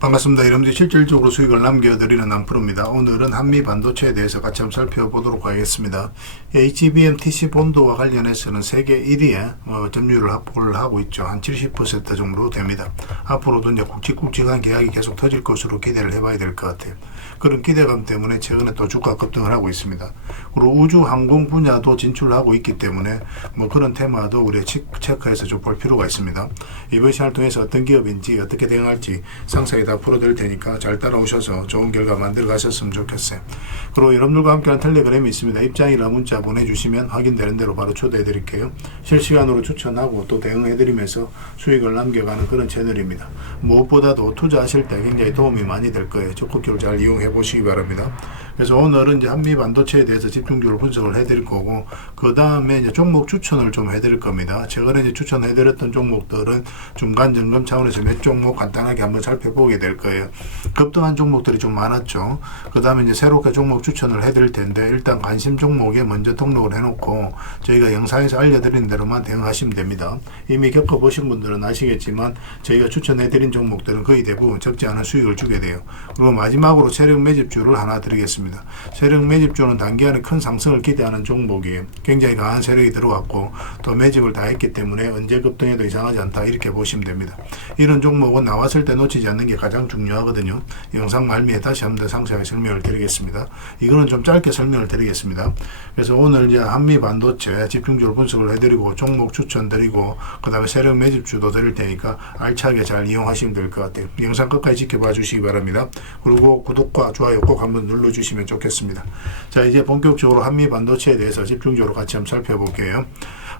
반갑습니다. 여러분들 실질적으로 수익을 남겨드리는 안프로입니다. 오늘은 한미 반도체에 대해서 같이 한번 살펴보도록 하겠습니다. HBM TC 본도와 관련해서는 세계 1위의 점유율을 확보를 하고 있죠. 한 70% 정도 됩니다. 앞으로도 이제 굵직굵직한 계약이 계속 터질 것으로 기대를 해봐야 될 것 같아요. 그런 기대감 때문에 최근에 또 주가 급등을 하고 있습니다. 그리고 우주 항공 분야도 진출하고 있기 때문에 그런 테마도 우리가 체크해서 좀 볼 필요가 있습니다. 이번 시간을 통해서 어떤 기업인지 어떻게 대응할지 상세히 다 풀어드릴 테니까 잘 따라오셔서 좋은 결과 만들어 가셨으면 좋겠어요. 그리고 여러분들과 함께하는 텔레그램이 있습니다. 입장이나 문자 보내주시면 확인되는 대로 바로 초대해 드릴게요. 실시간으로 추천하고 또 대응해 드리면서 수익을 남겨가는 그런 채널입니다. 무엇보다도 투자하실 때 굉장히 도움이 많이 될 거예요. 적극적으로 잘 이용해 보시기 바랍니다. 그래서 오늘은 이제 한미 반도체에 대해서 집중적으로 분석을 해드릴 거고, 그 다음에 이제 종목 추천을 좀 해드릴 겁니다. 최근에 이제 추천해드렸던 종목들은 중간 점검 차원에서 몇 종목 간단하게 한번 살펴보게 될 거예요. 급등한 종목들이 좀 많았죠. 그 다음에 이제 새롭게 종목 추천을 해드릴 텐데, 일단 관심 종목에 먼저 등록을 해놓고 저희가 영상에서 알려드린 대로만 대응하시면 됩니다. 이미 겪어보신 분들은 아시겠지만 저희가 추천해드린 종목들은 거의 대부분 적지 않은 수익을 주게 돼요. 그리고 마지막으로 세력 매집주를 하나 드리겠습니다. 세력 매집주는 단기간에 큰 상승을 기대하는 종목이에요. 굉장히 강한 세력이 들어왔고 또 매집을 다 했기 때문에 언제 급등해도 이상하지 않다, 이렇게 보시면 됩니다. 이런 종목은 나왔을 때 놓치지 않는 게 가장 중요하거든요. 영상 말미에 다시 한번 더 상세하게 설명을 드리겠습니다. 이거는 좀 짧게 설명을 드리겠습니다. 그래서 오늘 이제 한미 반도체 집중적으로 분석을 해드리고 종목 추천 드리고 그 다음에 세력 매집주도 드릴 테니까 알차게 잘 이용하시면 될 것 같아요. 영상 끝까지 지켜봐 주시기 바랍니다. 그리고 구독과 좋아요 꼭 한번 눌러주시면 좋겠습니다. 자, 이제 본격적으로 한미 반도체에 대해서 집중적으로 같이 한번 살펴볼게요.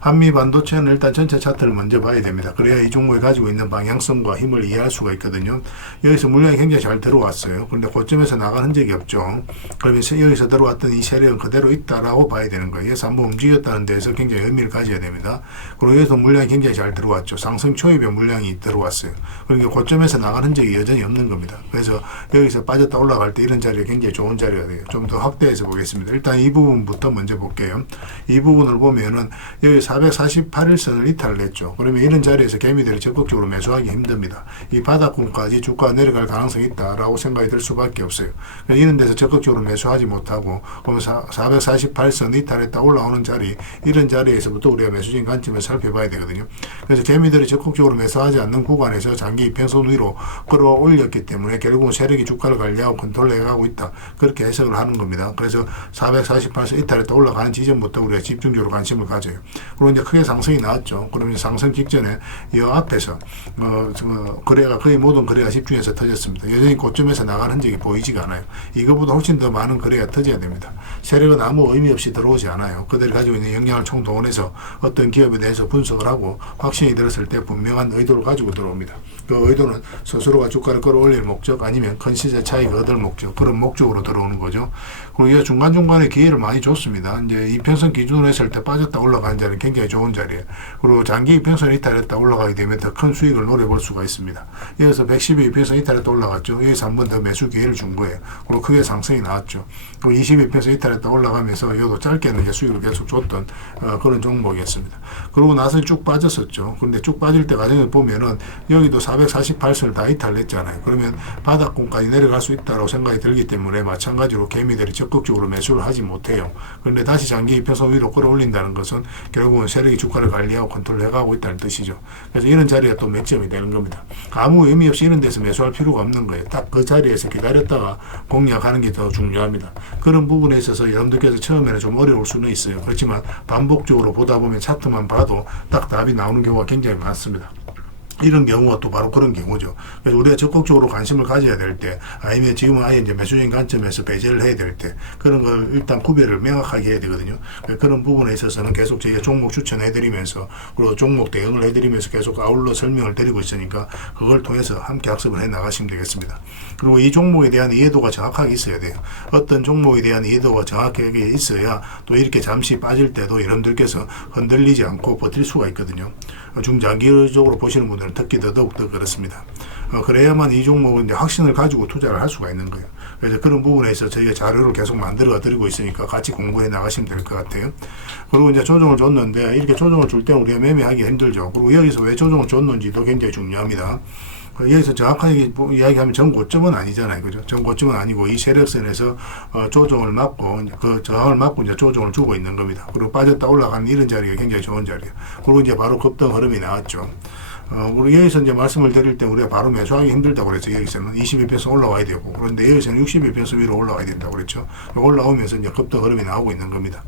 한미 반도체는 일단 전체 차트를 먼저 봐야 됩니다. 그래야 이 종목이 가지고 있는 방향성과 힘을 이해할 수가 있거든요. 여기서 물량이 굉장히 잘 들어왔어요. 그런데 고점에서 나간 흔적이 없죠. 그러면 여기서 들어왔던 이 세력은 그대로 있다라고 봐야 되는 거예요. 그래서 한번 움직였다는 데서 굉장히 의미를 가져야 됩니다. 그리고 여기서 물량이 굉장히 잘 들어왔죠. 상승 초입에 물량이 들어왔어요. 그러니까 고점에서 나간 흔적이 여전히 없는 겁니다. 그래서 여기서 빠졌다 올라갈 때 이런 자리가 굉장히 좋은 자리가 돼요. 좀 더 확대해서 보겠습니다. 일단 이 부분부터 먼저 볼게요. 이 부분을 보면은 여기 448일선을 이탈을 했죠. 그러면 이런 자리에서 개미들이 적극적으로 매수하기 힘듭니다. 이 바닥권까지 주가가 내려갈 가능성이 있다라고 생각이 들 수밖에 없어요. 이런 데서 적극적으로 매수하지 못하고 그러면 448선 이탈했다 올라오는 자리, 이런 자리에서부터 우리가 매수적인 관점을 살펴봐야 되거든요. 그래서 개미들이 적극적으로 매수하지 않는 구간에서 장기 이평선 위로 끌어올렸기 때문에 결국은 세력이 주가를 관리하고 컨트롤해가고 있다, 그렇게 해석을 하는 겁니다. 그래서 448선 이탈했다 올라가는 지점부터 우리가 집중적으로 관심을 가져요. 그리고 이제 크게 상승이 나왔죠. 그러면 상승 직전에 이 앞에서 거래가 거의 모든 거래가 집중해서 터졌습니다. 여전히 고점에서 나간 흔적이 보이지가 않아요. 이거보다 훨씬 더 많은 거래가 터져야 됩니다. 세력은 아무 의미 없이 들어오지 않아요. 그들이 가지고 있는 역량을 총동원해서 어떤 기업에 대해서 분석을 하고 확신이 들었을 때 분명한 의도를 가지고 들어옵니다. 그 의도는 스스로가 주가를 끌어올릴 목적, 아니면 큰 시세 차익을 얻을 목적, 그런 목적으로 들어오는 거죠. 그리고 중간중간에 기회를 많이 줬습니다. 이제 이평선 기준으로 했을 때 빠졌다 올라가는 자리는 굉장히 좋은 자리예요. 그리고 장기 이평선 이탈했다 올라가게 되면 더 큰 수익을 노려볼 수가 있습니다. 여기서 110의 이평선 이탈했다 올라갔죠. 여기서 한 번 더 매수 기회를 준 거예요. 그리고 크게 상승이 나왔죠. 그리고 20의 이평선 이탈했다 올라가면서 이것도 짧게는 이제 수익을 계속 줬던 그런 종목이었습니다. 그러고 나서 쭉 빠졌었죠. 그런데 쭉 빠질 때 과정을 보면은 여기도 448선을 다 이탈했잖아요. 그러면 바닥권까지 내려갈 수 있다고 생각이 들기 때문에 마찬가지로 개미들이 적극적으로 매수를 하지 못해요. 그런데 다시 장기 이평선 위로 끌어올린다는 것은 결국은 세력이 주가를 관리하고 컨트롤해가고 있다는 뜻이죠. 그래서 이런 자리가 또 맥점이 되는 겁니다. 아무 의미 없이 이런 데서 매수할 필요가 없는 거예요. 딱 그 자리에서 기다렸다가 공략하는 게 더 중요합니다. 그런 부분에 있어서 여러분들께서 처음에는 좀 어려울 수는 있어요. 그렇지만 반복적으로 보다 보면 차트만 봐도 딱 답이 나오는 경우가 굉장히 많습니다. 이런 경우가 또 바로 그런 경우죠. 그래서 우리가 적극적으로 관심을 가져야 될 때, 아니면 지금은 아예 이제 매수적인 관점에서 배제를 해야 될 때, 그런 걸 일단 구별을 명확하게 해야 되거든요. 그런 부분에 있어서는 계속 저희가 종목 추천해드리면서, 그리고 종목 대응을 해드리면서 계속 아울러 설명을 드리고 있으니까, 그걸 통해서 함께 학습을 해 나가시면 되겠습니다. 그리고 이 종목에 대한 이해도가 정확하게 있어야 돼요. 어떤 종목에 대한 이해도가 정확하게 있어야 또 이렇게 잠시 빠질 때도 여러분들께서 흔들리지 않고 버틸 수가 있거든요. 중장기적으로 보시는 분들은 특히 더더욱 그렇습니다. 그래야만 이 종목은 이제 확신을 가지고 투자를 할 수가 있는 거예요. 그래서 그런 부분에서 저희가 자료를 계속 만들어 드리고 있으니까 같이 공부해 나가시면 될 것 같아요. 그리고 이제 조정을 줬는데 이렇게 조정을 줄 때 우리가 매매하기 힘들죠. 그리고 여기서 왜 조정을 줬는지도 굉장히 중요합니다. 여기서 정확하게 이야기하면 전고점은 아니잖아요. 그죠? 전고점은 아니고 이 세력선에서 조정을 막고 그 저항을 막고 이제 조정을 주고 있는 겁니다. 그리고 빠졌다 올라가는 이런 자리가 굉장히 좋은 자리예요. 그리고 이제 바로 급등 흐름이 나왔죠. 우리 여기서 이제 말씀을 드릴 때 우리가 바로 매수하기 힘들다고 그랬죠. 여기서는 21편선 올라와야 되고, 그런데 여기서는 61편선 위로 올라와야 된다고 그랬죠. 올라오면서 이제 급등 흐름이 나오고 있는 겁니다.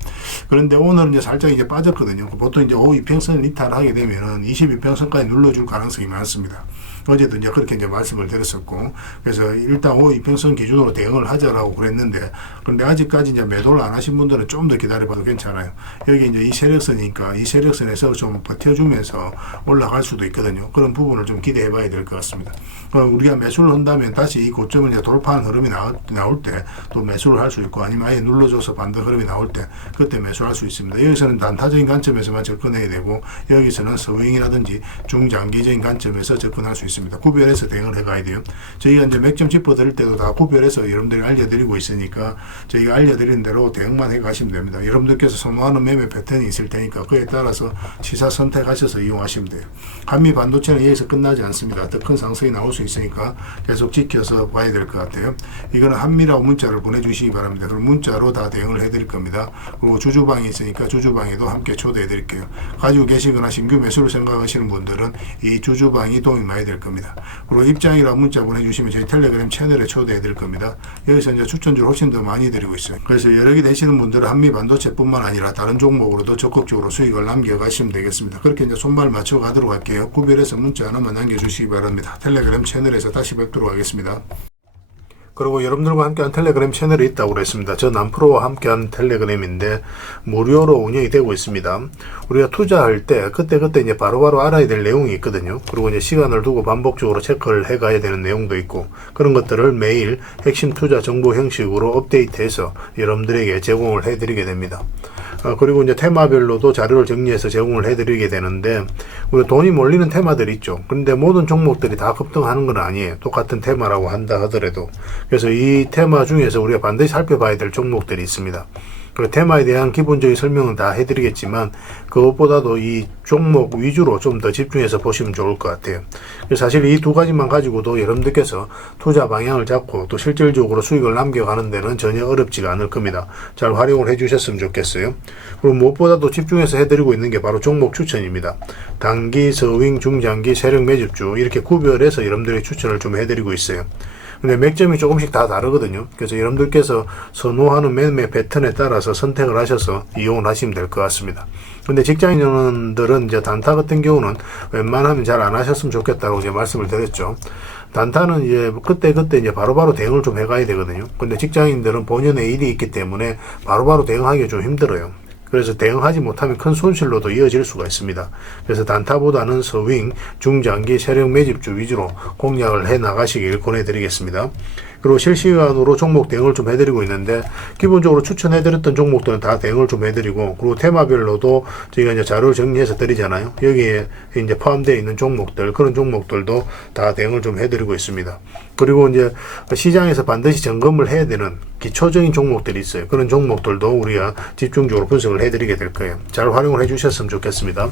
그런데 오늘은 이제 살짝 이제 빠졌거든요. 보통 이제 52평선을 이탈하게 되면은 22평선까지 눌러줄 가능성이 많습니다. 어제도 이제 그렇게 이제 말씀을 드렸었고, 그래서 일단 52평선 기준으로 대응을 하자라고 그랬는데, 그런데 아직까지 이제 매도를 안 하신 분들은 좀 더 기다려봐도 괜찮아요. 여기 이제 이 세력선이니까 이 세력선에서 좀 버텨주면서 올라갈 수도 있거든요. 그런 부분을 좀 기대해 봐야 될 것 같습니다. 우리가 매수를 한다면 다시 이 고점을 이제 돌파하는 흐름이 나올 때 또 매수를 할 수 있고, 아니면 아예 눌러줘서 반등 흐름이 나올 때 그때 매수할 수 있습니다. 여기서는 단타적인 관점에서만 접근해야 되고, 여기서는 스윙이라든지 중장기적인 관점에서 접근할 수 있습니다. 구별해서 대응을 해가야 돼요. 저희가 이제 맥점 짚어드릴 때도 다 구별해서 여러분들이 알려드리고 있으니까 저희가 알려드리는 대로 대응만 해가시면 됩니다. 여러분들께서 선호하는 매매 패턴이 있을 테니까 그에 따라서 시사 선택하셔서 이용하시면 돼요. 한미 반도체는 여기서 끝나지 않습니다. 더 큰 상승이 나올 수 있으니까 계속 지켜서 봐야 될 것 같아요. 이거는 한미라고 문자를 보내주시기 바랍니다. 그럼 문자로 다 대응을 해드릴 겁니다. 그리고 주주방이 있으니까 주주방에도 함께 초대해 드릴게요. 가지고 계시거나 신규 매수를 생각하시는 분들은 이 주주방이 도움이 많이 될 겁니다. 그리고 입장이라고 문자 보내주시면 저희 텔레그램 채널에 초대해 드릴 겁니다. 여기서 이제 추천주를 훨씬 더 많이 드리고 있어요. 그래서 여러 개 되시는 분들은 한미 반도체뿐만 아니라 다른 종목으로도 적극적으로 수익을 남겨가시면 되겠습니다. 그렇게 이제 손발 맞춰 가도록 할게요. 구별해서 문자 하나만 남겨주시기 바랍니다. 텔레그램 채널에서 다시 뵙도록 하겠습니다. 그리고 여러분들과 함께한 텔레그램 채널이 있다고 그랬습니다. 저 남프로와 함께한 텔레그램인데 무료로 운영이 되고 있습니다. 우리가 투자할 때 그때 이제 바로바로 알아야 될 내용이 있거든요. 그리고 이제 시간을 두고 반복적으로 체크를 해가야 되는 내용도 있고, 그런 것들을 매일 핵심 투자 정보 형식으로 업데이트해서 여러분들에게 제공을 해드리게 됩니다. 그리고 이제 테마별로도 자료를 정리해서 제공을 해드리게 되는데, 우리 돈이 몰리는 테마들이 있죠. 그런데 모든 종목들이 다 급등하는 건 아니에요. 똑같은 테마라고 한다 하더라도. 그래서 이 테마 중에서 우리가 반드시 살펴봐야 될 종목들이 있습니다. 그 테마에 대한 기본적인 설명은 다 해드리겠지만, 그것보다도 이 종목 위주로 좀 더 집중해서 보시면 좋을 것 같아요. 사실 이 두 가지만 가지고도 여러분들께서 투자 방향을 잡고 또 실질적으로 수익을 남겨가는 데는 전혀 어렵지가 않을 겁니다. 잘 활용을 해주셨으면 좋겠어요. 그리고 무엇보다도 집중해서 해드리고 있는 게 바로 종목 추천입니다. 단기, 서윙, 중장기, 세력 매집주 이렇게 구별해서 여러분들의 추천을 좀 해드리고 있어요. 근데 맥점이 조금씩 다 다르거든요. 그래서 여러분들께서 선호하는 매매 패턴에 따라서 선택을 하셔서 이용을 하시면 될 것 같습니다. 근데 직장인들은 이제 단타 같은 경우는 웬만하면 잘 안 하셨으면 좋겠다고 이제 말씀을 드렸죠. 단타는 이제 그때 이제 바로바로 대응을 좀 해가야 되거든요. 근데 직장인들은 본연의 일이 있기 때문에 바로바로 대응하기가 좀 힘들어요. 그래서 대응하지 못하면 큰 손실로도 이어질 수가 있습니다. 그래서 단타보다는 서윙, 중장기, 세력 매집주 위주로 공략을 해 나가시길 권해드리겠습니다. 그리고 실시간으로 종목 대응을 좀 해드리고 있는데, 기본적으로 추천해드렸던 종목들은 다 대응을 좀 해드리고, 그리고 테마별로도 저희가 이제 자료를 정리해서 드리잖아요. 여기에 이제 포함되어 있는 종목들, 그런 종목들도 다 대응을 좀 해드리고 있습니다. 그리고 이제 시장에서 반드시 점검을 해야 되는 기초적인 종목들이 있어요. 그런 종목들도 우리가 집중적으로 분석을 해드리게 될 거예요. 잘 활용을 해주셨으면 좋겠습니다.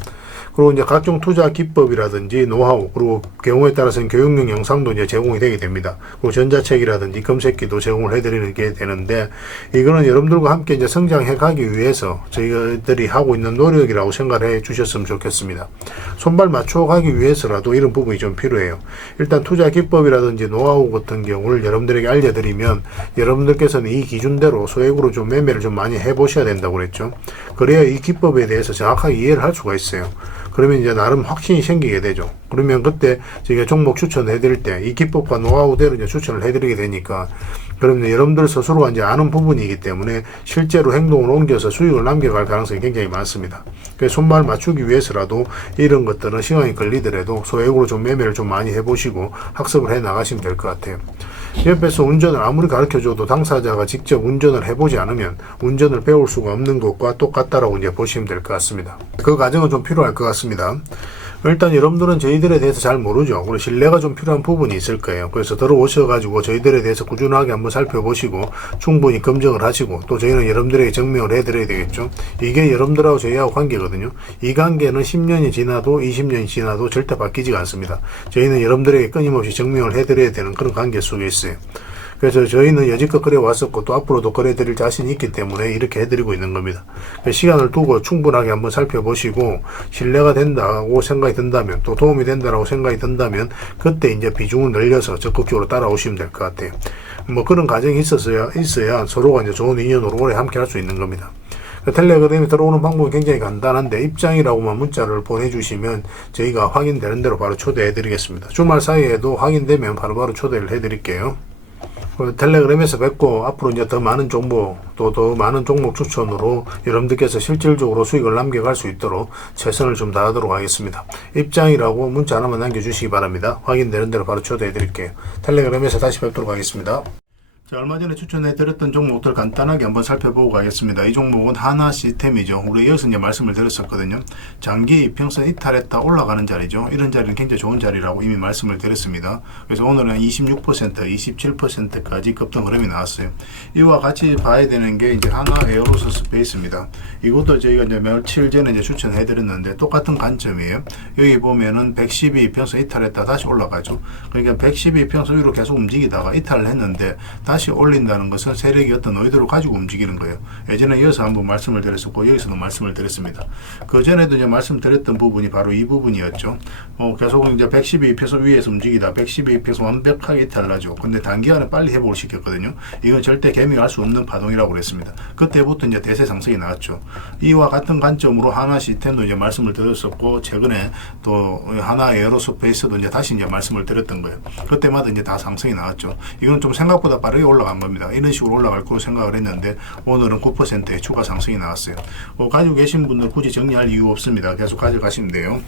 그리고 이제 각종 투자 기법이라든지 노하우, 그리고 경우에 따라서는 교육용 영상도 이제 제공이 되게 됩니다. 그리고 전자책이라든지 검색기도 제공을 해드리는 게 되는데, 이거는 여러분들과 함께 이제 성장해 가기 위해서 저희들이 하고 있는 노력이라고 생각해 주셨으면 좋겠습니다. 손발 맞춰 가기 위해서라도 이런 부분이 좀 필요해요. 일단 투자 기법이라든지 노하우 같은 경우를 여러분들에게 알려드리면, 여러분들께서는 이 기준대로 소액으로 좀 매매를 좀 많이 해보셔야 된다고 그랬죠. 그래야 이 기법에 대해서 정확하게 이해를 할 수가 있어요. 그러면 이제 나름 확신이 생기게 되죠. 그러면 그때 저희가 종목 추천해 드릴 때 이 기법과 노하우대로 이제 추천을 해 드리게 되니까, 그러면 여러분들 스스로가 이제 아는 부분이기 때문에 실제로 행동을 옮겨서 수익을 남겨갈 가능성이 굉장히 많습니다. 그래서 손발 맞추기 위해서라도 이런 것들은 시간이 걸리더라도 소액으로 좀 매매를 좀 많이 해보시고 학습을 해 나가시면 될 것 같아요. 옆에서 운전을 아무리 가르쳐줘도 당사자가 직접 운전을 해보지 않으면 운전을 배울 수가 없는 것과 똑같다라고 이제 보시면 될 것 같습니다. 그 과정은 좀 필요할 것 같습니다. 일단 여러분들은 저희들에 대해서 잘 모르죠. 그리고 신뢰가 좀 필요한 부분이 있을 거예요. 그래서 들어오셔가지고 저희들에 대해서 꾸준하게 한번 살펴보시고 충분히 검증을 하시고 또 저희는 여러분들에게 증명을 해드려야 되겠죠. 이게 여러분들하고 저희하고 관계거든요. 이 관계는 10년이 지나도 20년이 지나도 절대 바뀌지가 않습니다. 저희는 여러분들에게 끊임없이 증명을 해드려야 되는 그런 관계 속에 있어요. 그래서 저희는 여지껏 그래 왔었고 또 앞으로도 그래 드릴 자신이 있기 때문에 이렇게 해드리고 있는 겁니다. 시간을 두고 충분하게 한번 살펴보시고 신뢰가 된다고 생각이 든다면 또 도움이 된다고 생각이 든다면 그때 이제 비중을 늘려서 적극적으로 따라오시면 될 것 같아요. 뭐 그런 과정이 있어야 서로가 이제 좋은 인연으로 오래 함께 할 수 있는 겁니다. 텔레그램에 들어오는 방법은 굉장히 간단한데 입장이라고만 문자를 보내주시면 저희가 확인되는 대로 바로 초대해 드리겠습니다. 주말 사이에도 확인되면 바로바로 초대를 해 드릴게요. 텔레그램에서 뵙고 앞으로 이제 더 많은 정보 또 더 많은 종목 추천으로 여러분들께서 실질적으로 수익을 남겨갈 수 있도록 최선을 좀 다하도록 하겠습니다. 입장이라고 문자 하나만 남겨주시기 바랍니다. 확인되는 대로 바로 초대해 드릴게요. 텔레그램에서 다시 뵙도록 하겠습니다. 자, 얼마 전에 추천해드렸던 종목들 간단하게 한번 살펴보고 가겠습니다. 이 종목은 하나 시스템이죠. 우리 여기서 이제 말씀을 드렸었거든요. 장기 이평선 이탈했다 올라가는 자리죠. 이런 자리는 굉장히 좋은 자리라고 이미 말씀을 드렸습니다. 그래서 오늘은 26%, 27%까지 급등 흐름이 나왔어요. 이와 같이 봐야 되는 게 이제 하나 에어로스 스페이스입니다. 이것도 저희가 이제 며칠 전에 이제 추천해드렸는데 똑같은 관점이에요. 여기 보면은 112 이평선 이탈했다 다시 올라가죠. 그러니까 112 이평선 위로 계속 움직이다가 이탈을 했는데 다시 올린다는 것은 세력이 어떤 의도를 가지고 움직이는 거예요. 예전에 이어서 한번 말씀을 드렸었고 여기서도 말씀을 드렸습니다. 그 전에도 이제 말씀드렸던 부분이 바로 이 부분이었죠. 계속 이제 112페소 위에서 움직이다 112페소 완벽하게 이탈나죠. 근데 단기간에 빨리 회복을 시켰거든요. 이건 절대 개미할 수 없는 파동이라고 그랬습니다. 그때부터 이제 대세 상승이 나왔죠. 이와 같은 관점으로 하나 시스템도 이제 말씀을 드렸었고 최근에 또 하나 에어로스페이스도 이제 다시 이제 말씀을 드렸던 거예요. 그때마다 이제 다 상승이 나왔죠. 이건 좀 생각보다 빠르게 올라간 겁니다. 이런 식으로 올라갈 거로 생각을 했는데 오늘은 9%의 추가 상승이 나왔어요. 가지고 계신 분들 굳이 정리할 이유 없습니다. 계속 가져가시면 돼요.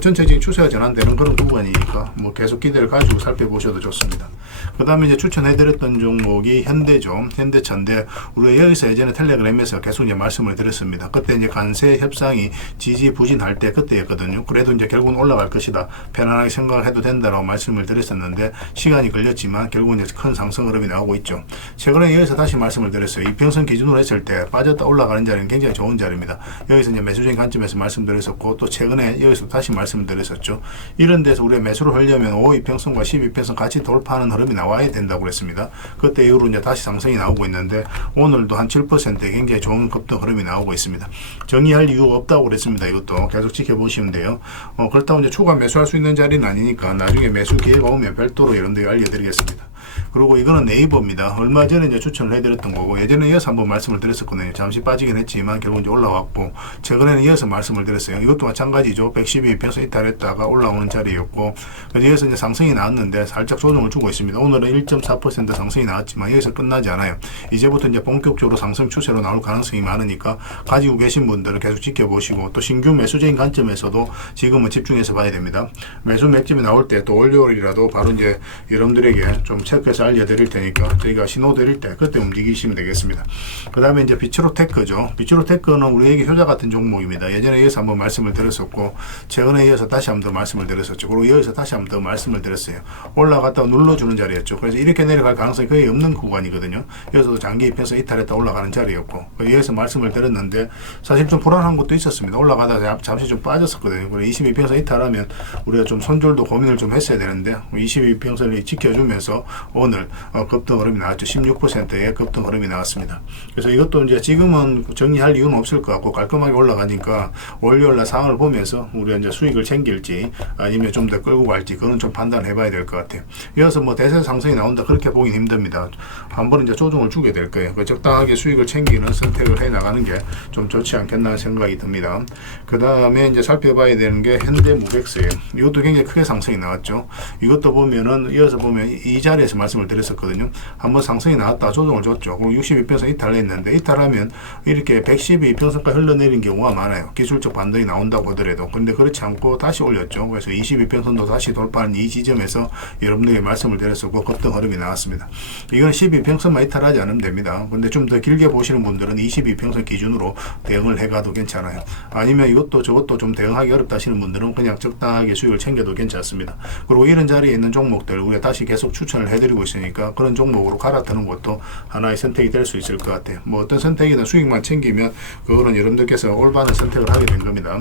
전체적인 추세가 전환되는 그런 구간이니까 뭐 계속 기대를 가지고 살펴보셔도 좋습니다. 그 다음에 이제 추천해드렸던 종목이 현대죠. 현대차인데 우리가 여기서 예전에 텔레그램에서 계속 이제 말씀을 드렸습니다. 그때 이제 관세 협상이 지지부진할 때 그때였거든요. 그래도 이제 결국은 올라갈 것이다. 편안하게 생각을 해도 된다라고 말씀을 드렸었는데 시간이 걸렸지만 결국은 이제 큰 상승 흐름이 나오고 있죠. 최근에 여기서 다시 말씀을 드렸어요. 이평선 기준으로 했을 때 빠졌다 올라가는 자리는 굉장히 좋은 자리입니다. 여기서 이제 매수적인 관점에서 말씀드렸었고 또 최근에 여기서 다시 말씀을 드렸었죠. 이런 데서 우리가 매수를 하려면 5이평선과 12평선 같이 돌파하는 흐름이 나와야 된다고 그랬습니다. 그때 이후로 이제 다시 상승이 나오고 있는데 오늘도 한 7%의 굉장히 좋은 급등 흐름이 나오고 있습니다. 정리할 이유가 없다고 그랬습니다. 이것도 계속 지켜보시면 돼요. 그렇다고 이제 추가 매수할 수 있는 자리는 아니니까 나중에 매수 기회가 오면 별도로 여러분들에게 알려드리겠습니다. 그리고 이거는 네이버입니다. 얼마 전에 이제 추천을 해드렸던 거고 예전에 이어서 한번 말씀을 드렸었거든요. 잠시 빠지긴 했지만 결국 이제 올라왔고 최근에는 이어서 말씀을 드렸어요. 이것도 마찬가지죠. 112편에서 이탈했다가 올라오는 자리였고 여기서 이제 상승이 나왔는데 살짝 조정을 주고 있습니다. 오늘은 1.4% 상승이 나왔지만 여기서 끝나지 않아요. 이제부터 이제 본격적으로 상승 추세로 나올 가능성이 많으니까 가지고 계신 분들은 계속 지켜보시고 또 신규 매수적인 관점에서도 지금은 집중해서 봐야 됩니다. 매수 맥점이 나올 때 또 월요일이라도 바로 이제 여러분들에게 좀 체크해서 알려드릴 테니까 저희가 신호 드릴 때 그때 움직이시면 되겠습니다. 그 다음에 이제 비츠로테크죠. 비츠로테크는 우리에게 효자 같은 종목입니다. 예전에 이어서 한번 말씀을 드렸었고 최근에 이어서 다시 한번 더 말씀을 드렸었죠. 그리고 이어서 다시 한번 더 말씀을 드렸어요. 올라갔다가 눌러주는 자리였죠. 그래서 이렇게 내려갈 가능성이 거의 없는 구간이거든요. 여기서도 장기 입혀서 이탈했다 올라가는 자리였고 여기서 말씀을 드렸는데 사실 좀 불안한 것도 있었습니다. 올라가다가 잠시 좀 빠졌었거든요. 그리고 22평선 이탈하면 우리가 좀 손절도 고민을 좀 했어야 되는데 22평선이 지켜주면서 오늘 급등 흐름이 나왔죠. 16%의 급등 흐름이 나왔습니다. 그래서 이것도 이제 지금은 정리할 이유는 없을 것 같고 깔끔하게 올라가니까 월요일날 상황을 보면서 우리가 이제 수익을 챙길지 아니면 좀 더 끌고 갈지 그건 좀 판단해 봐야 될 것 같아요. 이어서 뭐 대세 상승이 나온다 그렇게 보긴 힘듭니다. 한번 이제 조정을 주게 될 거예요. 적당하게 수익을 챙기는 선택을 해 나가는 게 좀 좋지 않겠나 하는 생각이 듭니다. 그 다음에 이제 살펴봐야 되는 게 현대무백스예요. 이것도 굉장히 크게 상승이 나왔죠. 이것도 보면은 이어서 보면 이 자리에서 말씀 말씀을 드렸었거든요. 한번 상승이 나왔다 조정을 줬죠. 그럼 62평선 이탈했는데 이탈하면 이렇게 112평선까지 흘러내린 경우가 많아요. 기술적 반등이 나온다고 하더라도. 근데 그렇지 않고 다시 올렸죠. 그래서 22평선도 다시 돌파한 이 지점에서 여러분들에게 말씀을 드렸었고 급등 흐름이 나왔습니다. 이건 12평선만 이탈하지 않으면 됩니다. 근데 좀 더 길게 보시는 분들은 22평선 기준으로 대응을 해가도 괜찮아요. 아니면 이것도 저것도 좀 대응하기 어렵다 하시는 분들은 그냥 적당하게 수익을 챙겨도 괜찮습니다. 그리고 이런 자리에 있는 종목들 우리가 다시 계속 추천을 해드리고 있으니까 그런 종목으로 갈아타는 것도 하나의 선택이 될 수 있을 것 같아요. 뭐 어떤 선택이든 수익만 챙기면 그거는 여러분들께서 올바른 선택을 하게 된 겁니다.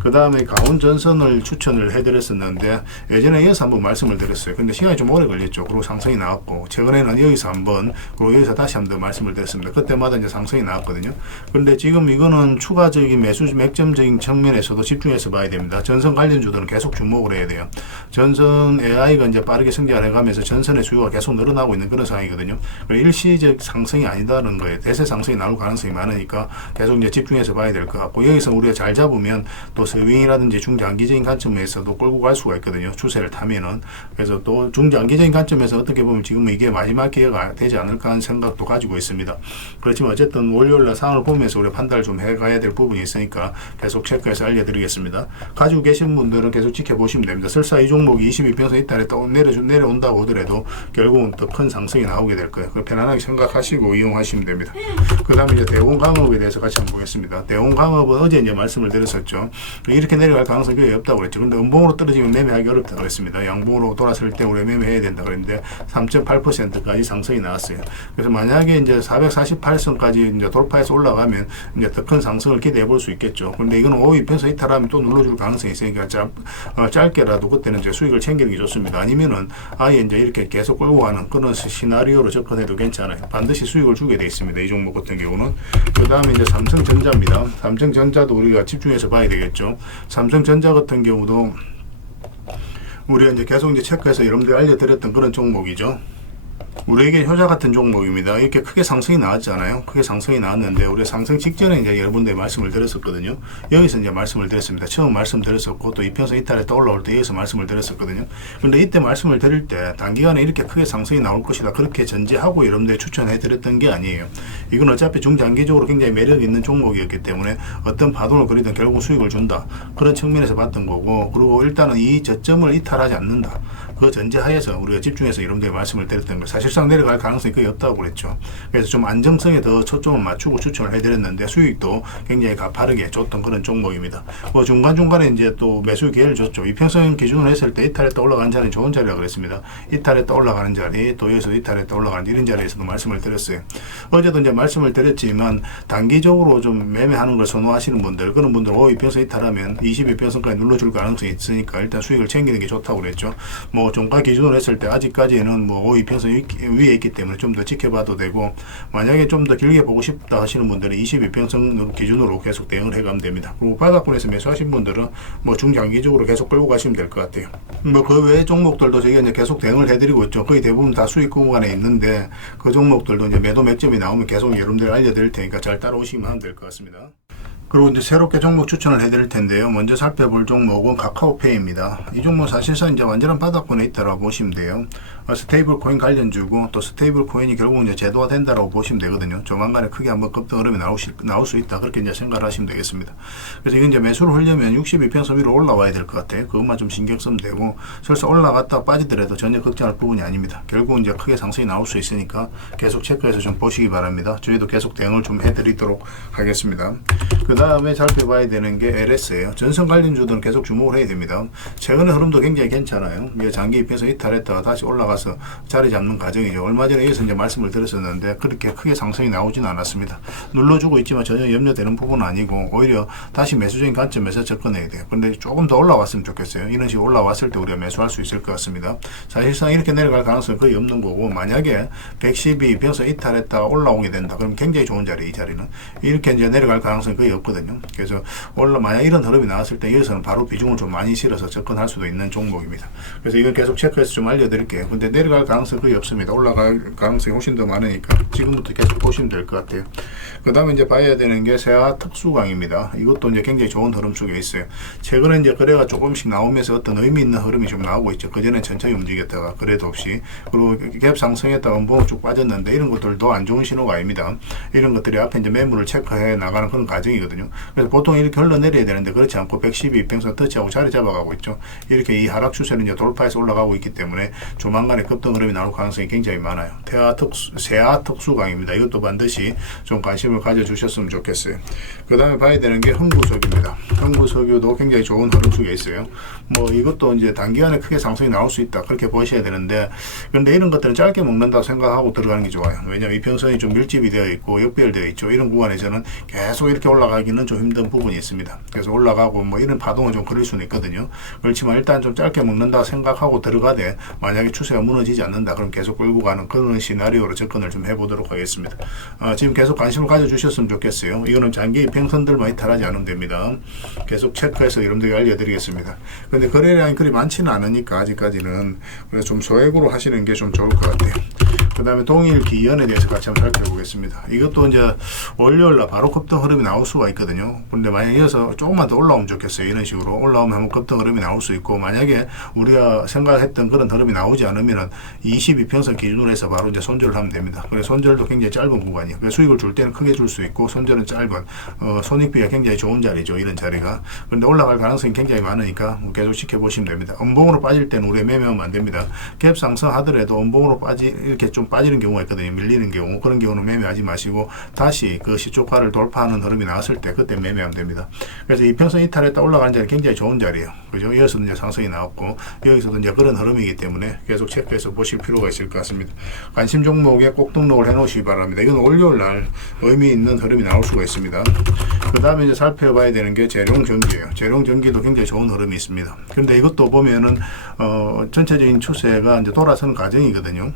그 다음에 강원전선을 추천을 해드렸었는데 예전에 이어서 한번 말씀을 드렸어요. 근데 시간이 좀 오래 걸렸죠. 그리고 상승이 나왔고 최근에는 여기서 한번 그리고 여기서 다시 한번 말씀을 드렸습니다. 그때마다 이제 상승이 나왔거든요. 그런데 지금 이거는 추가적인 매수 맥점적인 측면에서도 집중해서 봐야 됩니다. 전선 관련주들은 계속 주목을 해야 돼요. 전선 AI가 이제 빠르게 성장을 해가면서 전선의 수요가 계속 늘어나고 있는 그런 상황이거든요. 일시적 상승이 아니다는 거예요. 대세 상승이 나올 가능성이 많으니까 계속 이제 집중해서 봐야 될 것 같고 여기서 우리가 잘 잡으면 또 스윙이라든지 중장기적인 관점에서도 끌고 갈 수가 있거든요. 추세를 타면은. 그래서 또 중장기적인 관점에서 어떻게 보면 지금은 이게 마지막 기회가 되지 않을까 하는 생각도 가지고 있습니다. 그렇지만 어쨌든 월요일날 상황을 보면서 우리가 판단을 좀 해가야 될 부분이 있으니까 계속 체크해서 알려드리겠습니다. 가지고 계신 분들은 계속 지켜보시면 됩니다. 설사 이 종목이 22평선 이탈에 또 내려온다고 하더라도 결국은 더 큰 상승이 나오게 될 거예요. 편안하게 생각하시고 이용하시면 됩니다. 그 다음에 이제 대원강업에 대해서 같이 한번 보겠습니다. 대원강업은 어제 이제 말씀을 드렸었죠. 이렇게 내려갈 가능성이 거의 없다고 그랬죠. 근데 음봉으로 떨어지면 매매하기 어렵다고 그랬습니다. 양봉으로 돌아설 때 우리가 매매해야 된다 그랬는데 3.8%까지 상승이 나왔어요. 그래서 만약에 이제 448선까지 이제 돌파해서 올라가면 이제 더 큰 상승을 기대해 볼 수 있겠죠. 그런데 이거는 5위편서 이탈하면 또 눌러줄 가능성이 있으니까 짧게라도 그때는 이제 수익을 챙기는 게 좋습니다. 아니면은 아예 이제 이렇게 계속 끌고 가는 그런 시나리오로 접근해도 괜찮아요. 반드시 수익을 주게 돼 있습니다. 이 종목 같은 경우는. 그 다음에 이제 삼성전자입니다. 삼성전자도 우리가 집중해서 봐야 되겠죠. 삼성전자 같은 경우도 우리가 이제 계속 이제 체크해서 여러분들 알려드렸던 그런 종목이죠. 우리에게 효자 같은 종목입니다. 이렇게 크게 상승이 나왔잖아요. 크게 상승이 나왔는데 우리 상승 직전에 이제 여러분들 말씀을 드렸었거든요. 여기서 이제 말씀을 드렸습니다. 처음 말씀드렸었고 또 이평선 이탈에 또 올라올 때 여기서 말씀을 드렸었거든요. 근데 이때 말씀을 드릴 때 단기간에 이렇게 크게 상승이 나올 것이다 그렇게 전제하고 여러분들 추천해 드렸던 게 아니에요. 이건 어차피 중장기적으로 굉장히 매력 있는 종목이었기 때문에 어떤 파동을 그리든 결국 수익을 준다 그런 측면에서 봤던 거고, 그리고 일단은 이 저점을 이탈하지 않는다 그 전제하에서 우리가 집중해서 여러분들 말씀을 드렸던 거. 사실상 내려갈 가능성이 거의 없다고 그랬죠. 그래서 좀 안정성에 더 초점을 맞추고 추천을 해드렸는데 수익도 굉장히 가파르게 줬던 그런 종목입니다. 중간중간에 이제 또 매수 기회를 줬죠. 이평선 기준으로 했을 때 이탈했다 올라가는 자리는 좋은 자리라고 그랬습니다. 이탈했다 올라가는 자리, 또 여기서 이탈했다 올라가는 이런 자리에서도 말씀을 드렸어요. 어제도 이제 말씀을 드렸지만 단기적으로 좀 매매하는 걸 선호하시는 분들, 그런 분들 이평선 이탈하면 22평선까지 눌러줄 가능성이 있으니까 일단 수익을 챙기는 게 좋다고 그랬죠. 종가 기준으로 했을 때 아직까지는 5위평선 위에 있기 때문에 좀 더 지켜봐도 되고, 만약에 좀 더 길게 보고 싶다 하시는 분들은 22평선 기준으로 계속 대응을 해가면 됩니다. 그리고 바닥권에서 매수하신 분들은 중장기적으로 계속 끌고 가시면 될 것 같아요. 그 외의 종목들도 저희가 이제 계속 대응을 해드리고 있죠. 거의 대부분 다 수익 구간에 있는데 그 종목들도 이제 매도 맥점이 나오면 계속 여러분들 알려드릴 테니까 잘 따라오시면 하면 될 것 같습니다. 그리고 이제 새롭게 종목 추천을 해드릴 텐데요. 먼저 살펴볼 종목은 카카오페이입니다. 이 종목 사실상 이제 완전한 바닥권에 있다라고 보시면 돼요. 스테이블 코인 관련주고 또 스테이블 코인이 결국 이제 제도화 된다라고 보시면 되거든요. 조만간에 크게 한번 급등 흐름이 나올 수 있다 그렇게 이제 생각을 하시면 되겠습니다. 그래서 이건 이제 매수를 하려면 62평선 위로 올라와야 될 것 같아요. 그것만 좀 신경 쓰면 되고, 설사 올라갔다 빠지더라도 전혀 걱정할 부분이 아닙니다. 결국 이제 크게 상승이 나올 수 있으니까 계속 체크해서 좀 보시기 바랍니다. 저희도 계속 대응을 좀 해드리도록 하겠습니다. 그 다음에 살펴봐야 되는 게 LS예요. 전선 관련주들은 계속 주목을 해야 됩니다. 최근의 흐름도 굉장히 괜찮아요. 장기 입에서 이탈했다가 다시 올라가서 자리 잡는 과정이죠. 얼마 전에 여기서 이제 말씀을 드렸었는데 그렇게 크게 상승이 나오지는 않았습니다. 눌러주고 있지만 전혀 염려되는 부분은 아니고 오히려 다시 매수적인 관점에서 접근해야 돼요. 그런데 조금 더 올라왔으면 좋겠어요. 이런 식으로 올라왔을 때 우리가 매수할 수 있을 것 같습니다. 사실상 이렇게 내려갈 가능성은 거의 없는 거고, 만약에 112평선 이탈했다가 올라오게 된다 그럼 굉장히 좋은 자리, 이 자리는 이렇게 이제 내려갈 가능성이 거의 없거든요. 그래서 만약 이런 흐름이 나왔을 때 여기서는 바로 비중을 좀 많이 실어서 접근할 수도 있는 종목입니다. 그래서 이걸 계속 체크해서 좀 알려드릴게요. 근데 있는데 내려갈 가능성이 거의 없습니다. 올라갈 가능성이 훨씬 더 많으니까 지금부터 계속 보시면 될 것 같아요. 그 다음에 이제 봐야 되는 게 세아 특수강입니다. 이것도 이제 굉장히 좋은 흐름 속에 있어요. 최근에 이제 거래가 조금씩 나오면서 어떤 의미 있는 흐름이 좀 나오고 있죠. 그전에 천천히 움직였다가 거래도 없이, 그리고 갭 상승했다가 음봉 쭉 빠졌는데 이런 것들도 안 좋은 신호가 아닙니다. 이런 것들이 앞에 이제 매물을 체크해 나가는 그런 과정이거든요. 그래서 보통 이렇게 흘러내려야 되는데 그렇지 않고 112 이평선 터치하고 자리 잡아가고 있죠. 이렇게 이 하락 추세는 이제 돌파해서 올라가고 있기 때문에 조만간에 급등 흐름이 나올 가능성이 굉장히 많아요. 세아 특수강입니다. 이것도 반드시 좀 관심을 가져주셨으면 좋겠어요. 그 다음에 봐야 되는 게 흥부석유입니다. 흥부석유도 굉장히 좋은 흐름 속에 있어요. 뭐 이것도 이제 단기간에 크게 상승이 나올 수 있다, 그렇게 보셔야 되는데, 그런데 이런 것들은 짧게 먹는다고 생각하고 들어가는 게 좋아요. 왜냐하면 이평선이 좀 밀집이 되어 있고 역배열되어 있죠. 이런 구간에서는 계속 이렇게 올라가기는 좀 힘든 부분이 있습니다. 그래서 올라가고 뭐 이런 파동을 좀 그릴 수는 있거든요. 그렇지만 일단 좀 짧게 먹는다 생각하고 들어가되, 만약에 추세가 무너지지 않는다 그럼 계속 끌고 가는 그런 시나리오로 접근을 좀 해보도록 하겠습니다. 지금 계속 관심을 가져주셨으면 좋겠어요. 이거는 장기 이평선들만 이탈하지 않으면 됩니다. 계속 체크해서 여러분들에게 알려드리겠습니다. 근데 거래량이 그리 많지는 않으니까 아직까지는, 그래서 좀 소액으로 하시는 게 좀 좋을 것 같아요. 그 다음에 동일 기연에 대해서 같이 한번 살펴보겠습니다. 이것도 이제 월요일날 바로 급등 흐름이 나올 수가 있거든요. 근데 만약에 이어서 조금만 더 올라오면 좋겠어요. 이런 식으로 올라오면 한번 급등 흐름이 나올 수 있고, 만약에 우리가 생각했던 그런 흐름이 나오지 않으면은 22평선 기준으로 해서 바로 이제 손절을 하면 됩니다. 그래서 손절도 굉장히 짧은 구간이에요. 그래서 수익을 줄 때는 크게 줄 수 있고, 손절은 짧은, 손익비가 굉장히 좋은 자리죠. 이런 자리가. 그런데 올라갈 가능성이 굉장히 많으니까 계속 지켜보시면 됩니다. 음봉으로 빠질 때는 우리 매매하면 안 됩니다. 갭 상승하더라도 음봉으로 이렇게 좀 빠지는 경우가 있거든요. 밀리는 경우. 그런 경우는 매매하지 마시고 다시 그 시초가를 돌파하는 흐름이 나왔을 때 그때 매매하면 됩니다. 그래서 이평선 이탈했다 올라가는 자리 굉장히 좋은 자리예요. 그죠? 여기서도 이제 상승이 나왔고 여기서도 이제 그런 흐름이기 때문에 계속 체크해서 보실 필요가 있을 것 같습니다. 관심 종목에 꼭 등록을 해 놓으시기 바랍니다. 이건 월요일 날 의미 있는 흐름이 나올 수가 있습니다. 그 다음에 이제 살펴봐야 되는 게 재룡전기예요. 재룡전기도 굉장히 좋은 흐름이 있습니다. 그런데 이것도 보면은 전체적인 추세가 이제 돌아서는 과정이거든요.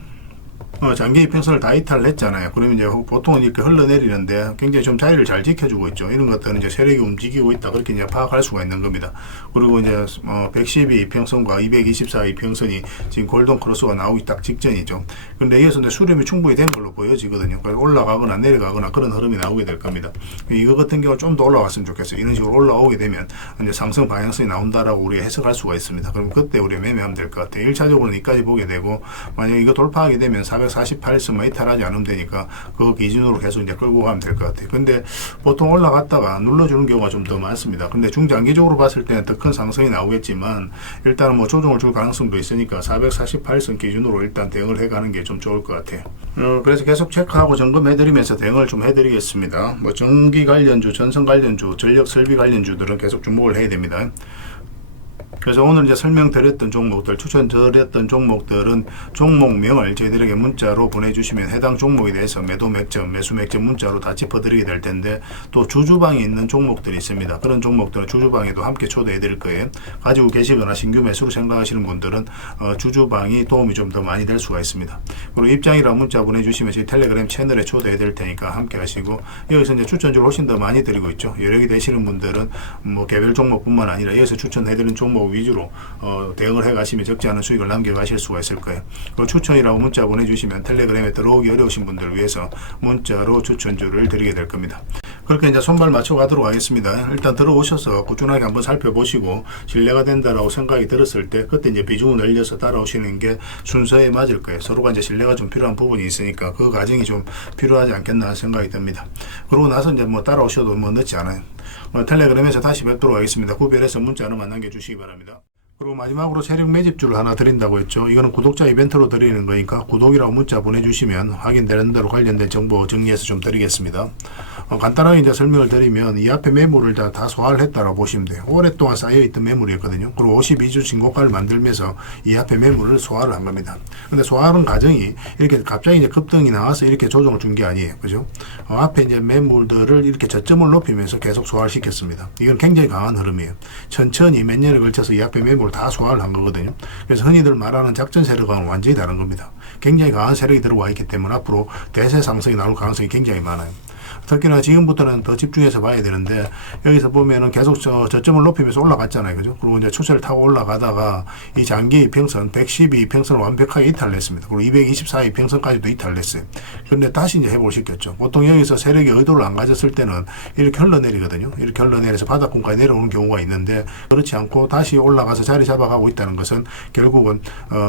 장기 이평선을 다 이탈을 했잖아요. 그러면 이제 보통은 이렇게 흘러내리는데 굉장히 좀 자리를 잘 지켜주고 있죠. 이런 것들은 이제 세력이 움직이고 있다, 그렇게 이제 파악할 수가 있는 겁니다. 그리고 이제 112 이평선과 224 이평선이 지금 골든 크로스가 나오기 딱 직전이죠. 근데 여기서 이제 수렴이 충분히 된 걸로 보여지거든요. 그래서 올라가거나 내려가거나 그런 흐름이 나오게 될 겁니다. 이거 같은 경우 좀 더 올라왔으면 좋겠어요. 이런 식으로 올라오게 되면 이제 상승 방향성이 나온다라고 우리가 해석할 수가 있습니다. 그럼 그때 우리가 매매하면 될 것 같아요. 1차적으로는 이까지 보게 되고, 만약에 이거 돌파하게 되면 448선만 이탈하지 않으면 되니까 그 기준으로 계속 이제 끌고 가면 될 것 같아요. 근데 보통 올라갔다가 눌러주는 경우가 좀 더 많습니다. 근데 중장기적으로 봤을 때는 더 큰 상승이 나오겠지만, 일단은 뭐 조정을 줄 가능성도 있으니까 448선 기준으로 일단 대응을 해가는 게 좀 좋을 것 같아요. 그래서 계속 체크하고 점검해드리면서 대응을 좀 해드리겠습니다. 뭐 전기 관련주, 전선 관련주, 전력 설비 관련주들은 계속 주목을 해야 됩니다. 그래서 오늘 이제 설명드렸던 종목들, 추천드렸던 종목들은 종목명을 저희들에게 문자로 보내주시면 해당 종목에 대해서 매도 맥점, 매수 맥점 문자로 다 짚어드리게 될 텐데, 또 주주방에 있는 종목들이 있습니다. 그런 종목들은 주주방에도 함께 초대해 드릴 거예요. 가지고 계시거나 신규 매수로 생각하시는 분들은 주주방이 도움이 좀 더 많이 될 수가 있습니다. 그리고 입장이라 문자 보내주시면 저희 텔레그램 채널에 초대해 드릴 테니까 함께 하시고, 여기서 이제 추천주를 훨씬 더 많이 드리고 있죠. 여력이 되시는 분들은 뭐 개별 종목뿐만 아니라 여기서 추천해 드리는 종목 위주로 대응을 해가시면 적지 않은 수익을 남겨가실 수가 있을 거예요. 그 추천이라고 문자 보내주시면 텔레그램에 들어오기 어려우신 분들을 위해서 문자로 추천주를 드리게 될 겁니다. 그렇게 이제 손발 맞춰 가도록 하겠습니다. 일단 들어오셔서 꾸준하게 한번 살펴보시고 신뢰가 된다라고 생각이 들었을 때 그때 이제 비중을 늘려서 따라오시는 게 순서에 맞을 거예요. 서로가 이제 신뢰가 좀 필요한 부분이 있으니까 그 과정이 좀 필요하지 않겠나 생각이 듭니다. 그러고 나서 이제 뭐 따라오셔도 뭐 늦지 않아요. 텔레그램에서 다시 뵙도록 하겠습니다. 구별해서 문자 하나만 남겨주시기 바랍니다. 그리고 마지막으로 세력 매집주를 하나 드린다고 했죠. 이거는 구독자 이벤트로 드리는 거니까 구독이라고 문자 보내주시면 확인되는 대로 관련된 정보 정리해서 좀 드리겠습니다. 간단하게 이제 설명을 드리면 이 앞에 매물을 다 소화를 했다라고 보시면 돼요. 오랫동안 쌓여있던 매물이었거든요. 그리고 52주 진고가를 만들면서 이 앞에 매물을 소화를 한 겁니다. 근데 소화하는 과정이 이렇게 갑자기 이제 급등이 나와서 이렇게 조정을 준 게 아니에요. 그죠? 앞에 이제 매물들을 이렇게 저점을 높이면서 계속 소화를 시켰습니다. 이건 굉장히 강한 흐름이에요. 천천히 몇 년에 걸쳐서 이 앞에 매물을 다 소화를 한 거거든요. 그래서 흔히들 말하는 작전 세력과는 완전히 다른 겁니다. 굉장히 강한 세력이 들어와 있기 때문에 앞으로 대세 상승이 나올 가능성이 굉장히 많아요. 특히나 지금부터는 더 집중해서 봐야 되는데 여기서 보면은 계속 저점을 높이면서 올라갔잖아요. 그죠? 그리고 이제 추세를 타고 올라가다가 이 장기 이평선 112 이평선을 완벽하게 이탈했습니다. 그리고 224 이평선까지도 이탈했어요. 그런데 다시 이제 회복을 시켰죠. 보통 여기서 세력이 의도를 안 가졌을 때는 이렇게 흘러내리거든요. 이렇게 흘러내려서 바닥권까지 내려오는 경우가 있는데 그렇지 않고 다시 올라가서 자리 잡아가고 있다는 것은 결국은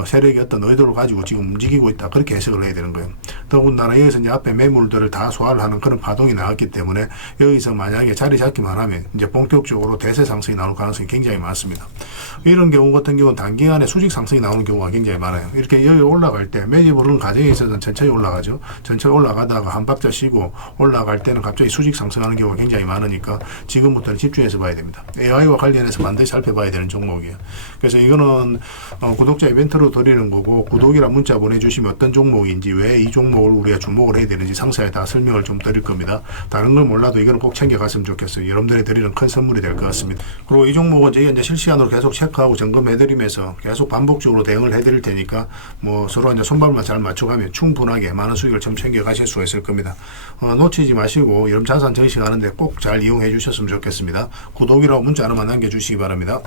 세력이 어떤 의도를 가지고 지금 움직이고 있다. 그렇게 해석을 해야 되는 거예요. 더군다나 여기서 이제 앞에 매물들을 다 소화를 하는 그런 파동이 나왔기 때문에 여기서 만약에 자리 잡기만 하면 이제 본격적으로 대세 상승이 나올 가능성이 굉장히 많습니다. 이런 경우 같은 경우는 단기간에 수직 상승이 나오는 경우가 굉장히 많아요. 이렇게 여기 올라갈 때 매집을 하는 과정에 있어서는 천천히 올라가죠. 천천히 올라가다가 한 박자 쉬고 올라갈 때는 갑자기 수직 상승하는 경우가 굉장히 많으니까 지금부터는 집중해서 봐야 됩니다. AI와 관련해서 반드시 살펴봐야 되는 종목이에요. 그래서 이거는 구독자 이벤트로 드리는 거고 구독이란 문자 보내주시면 어떤 종목인지 왜 이 종목을 우리가 주목을 해야 되는지 상세하게 다 설명을 좀 드릴 겁니다. 다른 걸 몰라도 이거는 꼭 챙겨갔으면 좋겠어요. 여러분들이 드리는 큰 선물이 될 것 같습니다. 그리고 이 종목은 저희가 이제 실시간으로 계속 체크하고 점검해드리면서 계속 반복적으로 대응을 해드릴 테니까 뭐 서로 이제 손발만 잘 맞춰가면 충분하게 많은 수익을 좀 챙겨가실 수가 있을 겁니다. 놓치지 마시고 여러분 자산 전시하는데 꼭 잘 이용해 주셨으면 좋겠습니다. 구독이라고 문자 하나만 남겨주시기 바랍니다.